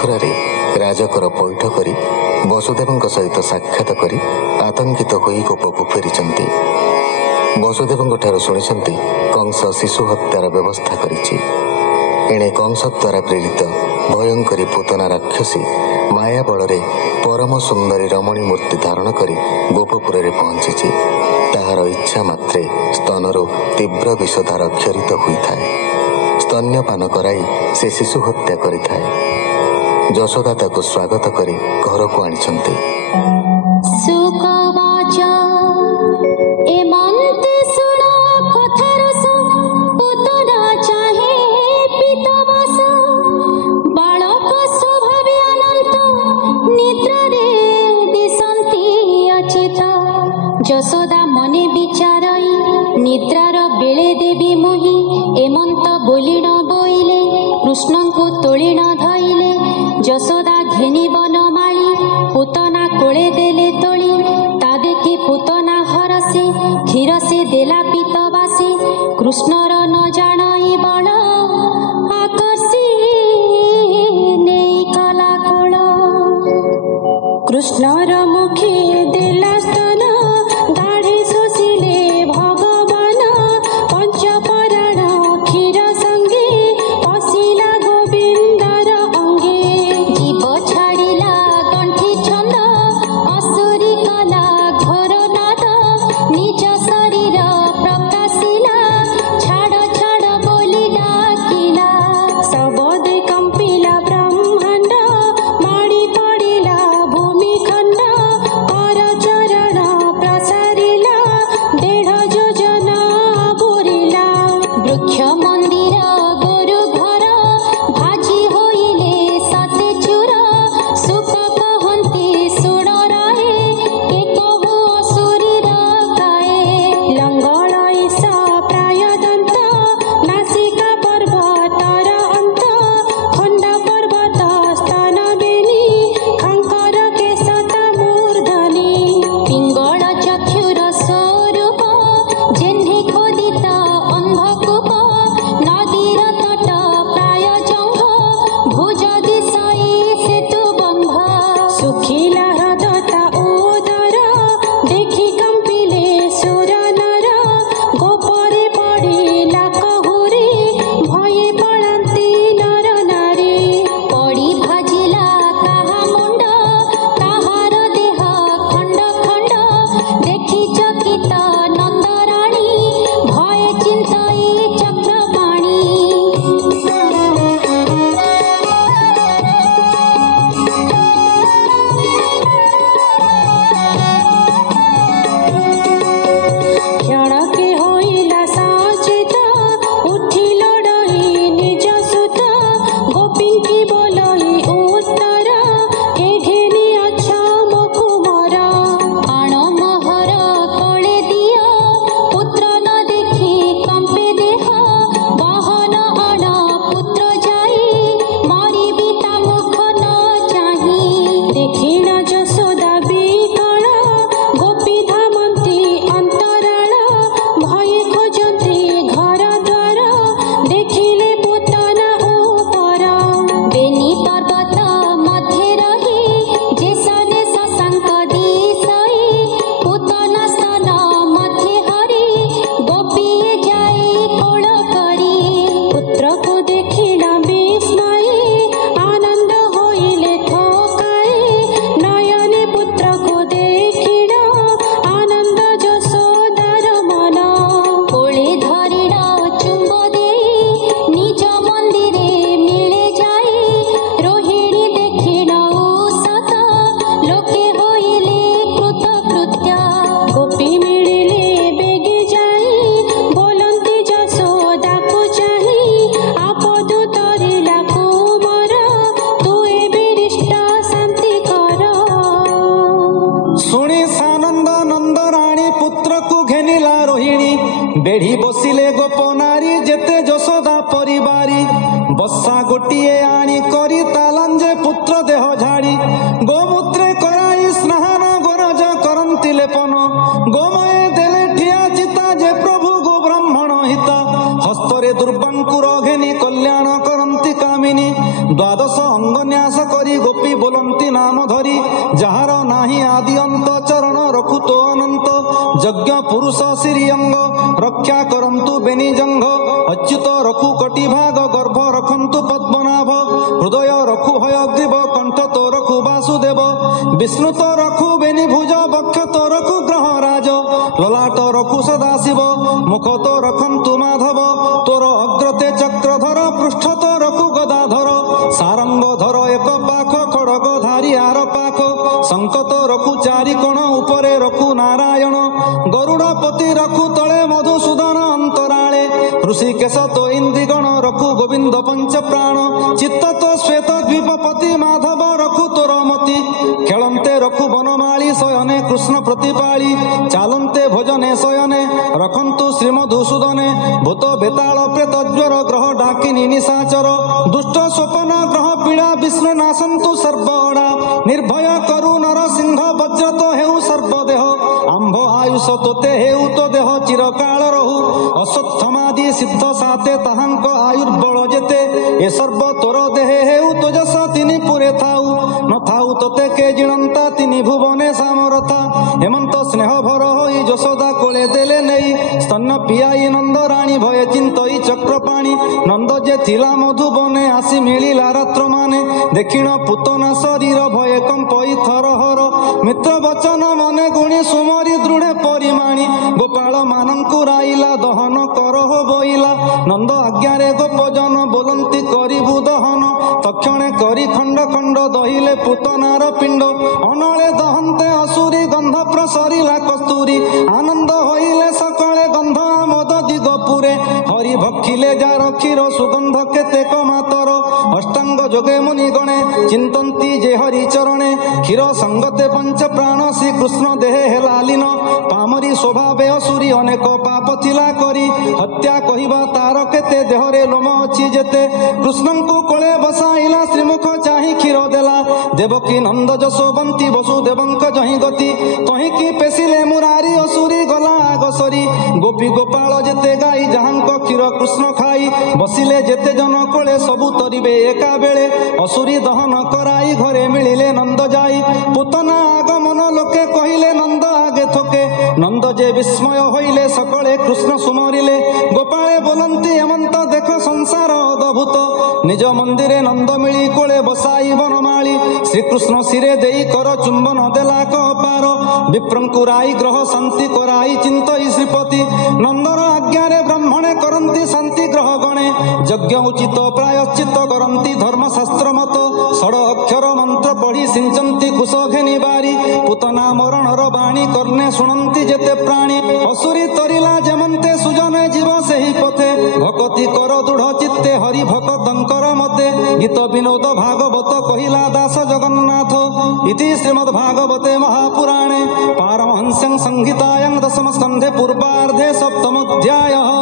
ମଥୁରାରେ ରାଜକର ପୈଠ କରି ବସୁଦେବଙ୍କ ସହିତ ସାକ୍ଷାତ କରି ଆତଙ୍କିତ ହୋଇ ଗୋପକୁ ଫେରିଛନ୍ତି। ବସୁଦେବଙ୍କ ଠାରୁ ଶୁଣିଛନ୍ତି କଂସ ଶିଶୁ ହତ୍ୟାର ବ୍ୟବସ୍ଥା କରିଛି। ଏଣେ କଂସ ଦ୍ୱାରା ପ୍ରେରିତ ଭୟଙ୍କରୀ ପୂତନା ରାକ୍ଷସୀ ମାୟା ବଳରେ ପରମ ସୁନ୍ଦରୀ ରମଣୀ ମୂର୍ତ୍ତି ଧାରଣ କରି ଗୋପପୁରରେ ପହଞ୍ଚିଛି। ତାହାର ଇଚ୍ଛା ମାତ୍ରେ ସ୍ତନରୁ ତୀବ୍ର ବିଷଧାର କ୍ଷରିତ ହୋଇଥାଏ। ସ୍ତନ୍ୟପାନ କରାଇ ସେ ଶିଶୁ ହତ୍ୟା କରିଥାଏ। ଯଶୋଦା ତାକୁ ସ୍ୱାଗତ କରି ଘରକୁ ଆଣିଛନ୍ତି। ଯଶୋଦା ମନେ ବିଚାରଇ ନିଦ୍ରାର ବେଳେ ଦେବି ମୋହି ଏମନ୍ତ ବୋଲିଣ ବୋଇଲେ କୃଷ୍ଣଙ୍କୁ ତୋଳିଣ ଧଇଲେ। ଯଶୋଦା ଘେନି ବନମାଳି ପୂତନା କୋଳେ ଦେଲେ ତୋଳି ତା ଦେଖି ପୂତନା ହରସେ କ୍ଷୀର ସେ ଦେଲା ପିତବାସେ। କୃଷ୍ଣର ନ ଜାଣଇ ବଳ ଆକର୍ଷି ନେଇ କଲା କୋଳ। କୃଷ୍ଣର ମୁଖେ ଦେଲା ସ୍ତନ ଗାଢ଼ି ଶୋଷିଲେ ଭଗବାନ। ପଞ୍ଚପରାଣ କ୍ଷୀର ସଙ୍ଗେ ପଶିଲା ଗୋବିନ୍ଦର ଅଙ୍ଗେ। ଜୀବ ଛାଡ଼ିଲା ଗଣ୍ଠି ଛନ୍ଦ ଅସୁରୀ କଲା ଘୋର ନାଦ। ନିଜ ଶରୀର ପ୍ରକାଶିଲା ଛାଡ଼ ଛାଡ଼ ବୋଲି ଡାକିଲା। ଶବଦେ କମ୍ପିଲା ବ୍ରହ୍ମାଣ୍ଡ ମାଡ଼ି ପଡ଼ିଲା ଭୂମିଖଣ୍ଡ। କର ଚରଣ ପ୍ରସାରିଲା ଦେଢ଼ ଯୋଜନା ବୁରିଲା। ବୃକ୍ଷ ମନ୍ଦିର ଗୋରୁ ଘର ଭାଜି ହୋଇଲେ ସତେ ଚୁର। ସୁକ କହନ୍ତି ଶୁଣ ରହେ କେ କହୁ ଅସୁରୀର କାଏ। ଲଙ୍ଗଳ ଇସ ପ୍ରାୟ ଦନ୍ତ ନାସିକା ପର୍ବତର ଅନ୍ତ। ଖଣ୍ଡ ପର୍ବତ ସ୍ତନ ବେନି ଖଙ୍କର କେଶ ତା ମୂର୍ଧନି। ପିଙ୍ଗଳ ଚକ୍ଷୁର ସ୍ୱରୂପ ଯେହ୍ନେ ଖୋଦିତ ଅନ୍ଧକୂପ। ନଦୀର ତଟ ପ୍ରାୟ ଜଙ୍ଘ ଭୁଜ ଦିଶଇ ସେତୁ ବନ୍ଧ। ଶୁଖିଲା ହ୍ରଦ ତା ଉଦର ଦେଖି କମ୍ପିଲେ ସୁର ନର। ଗୋପରେ ପଡ଼ିଲା କହୁରି ଭୟେ ପଳାନ୍ତି ନର ନାରୀ। ପଡ଼ି ଭାଜିଲା କାହା ମୁଣ୍ଡ ତାହାର ଦେହ ଖଣ୍ଡ ଖଣ୍ଡ। ଦେଖି ଚକିତ ନନ୍ଦରାଣୀ ଭୟେ ଚିନ୍ତଇ ଚକ୍ରପାଣୀ। କ୍ଷଣକେ ହୋଇଲା ସଚେତ ଉଠି ଲଡ଼ଇ ନିଜ ସୁତ। ଗୋପୀଙ୍କି ବୋଲଇ ଉତ୍ତର କେ ଘେନି ଅଛ ମୋ କୁମର। ଆଣ ମୋହର କୋଳେ ଦିଅ ପୁତ୍ର ନ ଦେଖି କମ୍ପେ ଦେହ। ବହନ ଆଣ ପୁତ୍ର ଯାଇ ମରିବି ତା ମୁଖ ନ ଚାହିଁ। ଦେଖିଣ ଯଶୋଦା ବିକଳ ଗୋପୀ ଧାମନ୍ତି ଅନ୍ତରାଳ। ଭୟେ ଖୋଜନ୍ତି ଘର ଦ୍ୱାର ଦେଖିଲେ ପୂତନା ଉପର। ବେନି ପର୍ବତ ମଧ୍ୟେ ରହି ଯେସନେ ଶଶାଙ୍କ ଦିଶଇ। ପୂତନା ସ୍ତନ ମଧ୍ୟେ ହରି ଗୋପୀଏ ଯାଇ କୋଳ କରି। ପୁତ୍ରକୁ ଦେଖିଲା ବିସ୍ମୟୀ ଆନନ୍ଦ ହୋଇଲେ ଥୋକାଏ। ନୟନେ ପୁତ୍ରକୁ ଦେଖିଣ ଆନନ୍ଦ ଯଶୋଦାର ମନ। କୋଳେ ଧରିଣ ଚୁମ୍ବ ଦେଇ ନିଜ ମନ୍ଦିରେ ମିଳେ ଯାଇ। ରୋହିଣୀ ଦେଖିଣ ଉଷତ ଲୋକେ ହୋଇଲେ କୃତକୃତ୍ୟ। ଗୋପୀ ମିଳିଲେ ବେଗେ ଯାଇ ବୋଲନ୍ତି ଯଶୋଦାକୁ ଚାହିଁ। ଆପଦୁ ତରିଲା କୁମର ତୁ ଏବେ ହୃଷ୍ଟ ଶାନ୍ତି କର। ଶୁଣି ସାନନ୍ଦ ନନ୍ଦରାଣୀ ପୁତ୍ରକୁ ଘେନିଲା ରୋହିଣୀ। ବେଢ଼ି ବସିଲେ ଗୋପ ନାରୀ ଯେତେ ଯଶୋଦା ପରିବାରୀ। ବସା ଗୋଟିଏ ଆଣି କରି ତାଲାଞ୍ଜେ ପୁତ୍ର ଦେହ ଝାଡ଼ି। ଗୋମୂତ୍ରେ କରାଇ ସ୍ନାନ ଗୋରଜ କରନ୍ତି ଲେପନ। ଗୋମୟ ଦେଲେ ଠିଆ ଚିତା ଯେ ପ୍ରଭୁ ଗೋ ବ୍ରାହ୍ମଣ ହିତ। ହସ୍ତରେ ଦୁର୍ବାଙ୍କୁର ଘେନି କଲ୍ୟାଣ କରନ୍ତି କାମିନୀ। ଦ୍ୱାଦଶ ଅଙ୍ଗ ନ୍ୟାସ ଯଜ୍ଞ ପୁରୁଷ ଶ୍ରୀଅଙ୍ଗ ରକ୍ଷା କରନ୍ତୁ ବେନି ଜଙ୍ଘ ଅଚ୍ୟୁତ ରଖୁ କୋଟି ଭାଗ ଗର୍ଭ ରଖନ୍ତୁ ପଦ୍ମନାଭ ହୃଦୟ ରଖୁ ହୟଗ୍ରୀବ କଣ୍ଠ ତ ରଖୁ ବାସୁଦେବ ବିଷ୍ଣୁ ତ ରଖୁ ବେନି ଭୁଜ ବକ୍ଷ ତ ରଖୁ ଗ୍ରହରାଜ ଲଲାଟ ରଖୁ ସଦାଶିବ ମୁଖ ତ ରଖନ୍ତୁ ମାଧବ ତୋର ଅଗ୍ରତେ ଚକ୍ରଧର ପୃଷ୍ଠ ତ ରଖୁ ଗଦାଧର ସାରଙ୍ଗ ଧର ଏକ ପାଖ ଖଡ଼ଗ ଧାରି ଆର ପାଖ ଶଙ୍ଖ ତ ରଖୁ ଚାରି କୋଣ ଉପରେ ରଖୁ ନାରାୟଣ ଗରୁଡ଼ ପତି ରଖୁ ତଳେ ମଧୁସୂଦନ ଅନ୍ତରାଳେ ଋଷିକେଶ ତ ଇନ୍ଦ୍ରିଗଣ ରଖୁ ଗୋବିନ୍ଦ ପଞ୍ଚ ପ୍ରାଣ ଚିତ୍ତ ତ ଶ୍ଵେତ ଦ୍ୱୀପପତି ମାଧବ ରଖୁ ତୋର ମତି ଖେଳନ୍ତେ ରଖୁ ବନମାଳି ଶୟନେ କୃଷ୍ଣ ପ୍ରତିପାଳି ଚାଲନ୍ତେ ଭୋଜନେ ଶୟନେ ରଖନ୍ତୁ ଶ୍ରୀ ମଧୁସୂଦନେ ଭୂତ ବେତାଳ ପ୍ରେତ ଜ୍ୱର ଗ୍ରହ ଡାକିନି ନିଶାଚର ଦୁଷ୍ଟ ସ୍ୱପନ ଗ୍ରହ ପୀଡ଼ା ବିଷ୍ଣୁ ନାଶନ୍ତୁ ସର୍ବଅଡ଼ା ନିର୍ଭୟ କରୁ ନରସିଂହ ବଜ୍ର ତ ହେଉ ସର୍ବଦେହ ଆମ୍ଭ ଆୟୁଷ ତୋତେ ହେଉ ତୋ ଦେହ ଚିରକାଳ ରହୁ ଅଶ୍ୱତ୍ଥମାଦି ସିଦ୍ଧ ସାତେ ତାହାଙ୍କ ଆୟୁର୍ବଳ ଯେତେ ଏ ସର୍ବ ତୋର ଦେହେ ହେଉ ତୋଜସ ତିନି ପୁରେ ଥାଉ ନଥାଉ ତୋତେ କେ ଜିଣନ୍ତା ତିନି ଭୁବନେ ସାମରଥା ହେମନ୍ତ ସ୍ନେହ ଭର ହୋଇ ଯଶୋଦା କୋଳେ ଦେଲେ ନେଇ ସ୍ତନ୍ୟ ପିଆଇ ନନ୍ଦ ରାଣୀ ଭୟ ଚିନ୍ତଇ ଚକ୍ରପାଣି ନନ୍ଦ ଯେ ଥିଲା ମଧୁବନେ ଆସି ମିଳିଲା ରାତ୍ର ମାନେ ଦେଖିଣ ପୁତନା ଶରୀର ଭୟ କମ୍ପଇ ଥରହର ମିତ୍ର ବଚନ ମନେ ଗୁଣି ସୁମରି ଦୃଢ଼େ ପରିମାଣି ଗୋପାଳ ମାନଙ୍କୁ ରାଇଲା ଦହନ କରହ ବୋଇଲା ନନ୍ଦ ଆଜ୍ଞାରେ ଗୋପଜନ ବୋଲନ୍ତି କରିବୁ ଦହନ ତକ୍ଷଣେ କରି ଖଣ୍ଡ ଖଣ୍ଡ ଦହିଲେ ପୁତନାର ପିଣ୍ଡ ଅନଳେ ଦହନ୍ତେ ଅସୁରୀ ଗନ୍ଧ ପ୍ରସରିଲା କସ୍ତୁରୀ ଆନନ୍ଦ ହୋଇଲେ ସକଳେ ଗନ୍ଧ ଆମୋଦ ଦିଗ ପୁରେ ହରି ଭକ୍ଷିଲେ ଯାର କ୍ଷୀର ସୁଗନ୍ଧ କେତେକ ମାତର ଅଷ୍ଟାଙ୍ଗ ଯୋଗେ ମୁନି ଗଣେ ଚିନ୍ତନ୍ତି ଯେ ହରି ଚରଣେ କ୍ଷୀର ସଙ୍ଗତେ ପଞ୍ଚ ପ୍ରାଣ ଶ୍ରୀକୃଷ୍ଣ ଦେହେ ହେଲା ଲୀନ ପାମରି ସ୍ୱଭାବେ ଅସୁରୀ ଅନେକ ପାପ ଥିଲା କରି ହତ୍ୟା କହିବା ତାର କେତେ ଦେହରେ ଲୋମ ଅଛି ଯେତେ କୃଷ୍ଣଙ୍କୁ କୋଳେ ବସାଇଲା ଶ୍ରୀମୁଖ ଚାହିଁ କ୍ଷୀର ଦେଲା ଦେବକୀ ନନ୍ଦ ଯଶୋବନ୍ତୀ ବସୁଦେବଙ୍କ ଜହିଁ ଗତି ତହିଁକି ପେଶିଲେ ମୁରାରି ଅସୁରୀ ଗଲା ଆଗସରି ଗୋପୀ ଗୋପାଳ ଯେତେ ଗାଈ ଯାହାଙ୍କ କ୍ଷୀର କୃଷ୍ଣ ଖାଇ ବସିଲେ ଯେତେ ଜନ କୋଳେ ସବୁ ତରିବେ ଏକା ବେଳେ ଅସୁରୀ ଦହନ କରାଇ ଘରେ ମିଳିଲେ ନନ୍ଦ ଯାଇ ପୁତନା আগমন লোকে কহিলে নন্দ আগে থকে নন্দ যে বিস্ময় হইলে সকলে কৃষ্ণ সুমরিলে গোপালে বলন্তি এমন্ত দেখ সংসার অদ্ভুত নিজ মন্দিরে নন্দ মিলি কোলে বসাই বনমালী শ্রীকৃষ্ণ শিরে দেই কর চুম্বন দেলা কপার বিপ্রঙ্কু রাই গ্রহ শান্তি করাই চিন্তই শ্রীপতি নন্দর আজ্ঞারে ব্রাহ্মণে করন্তি শান্তি গ্রহ গণে যজ্ঞ উচিত প্রায়শ্চিত করন্তি ধর্মশাস্ত্র মত ষড় অক্ষর মন্ত্র পড়ি সিঞ্চন্তি কুশ ঘেনি বারি পুতনা মরণর বাণী কর্ণে শুণন্তি যেতে প্রাণী অসুরী তরিলা যেমন্তে সুজনে জীব সেই পথে ভকতি কর দৃঢ় চিত্তে হরি ভকতঙ্কর মতে গীত বিনোদ ভাগবত কহিলা দাস জগন্নাথ ইতি শ্রীমদ্ ভাগবতে মহাপুরাণে পারমহংস্যং সংহিতায়াং দশম স্কন্ধে পূর্বার্ধে সপ্তমোধ্যায়ঃ।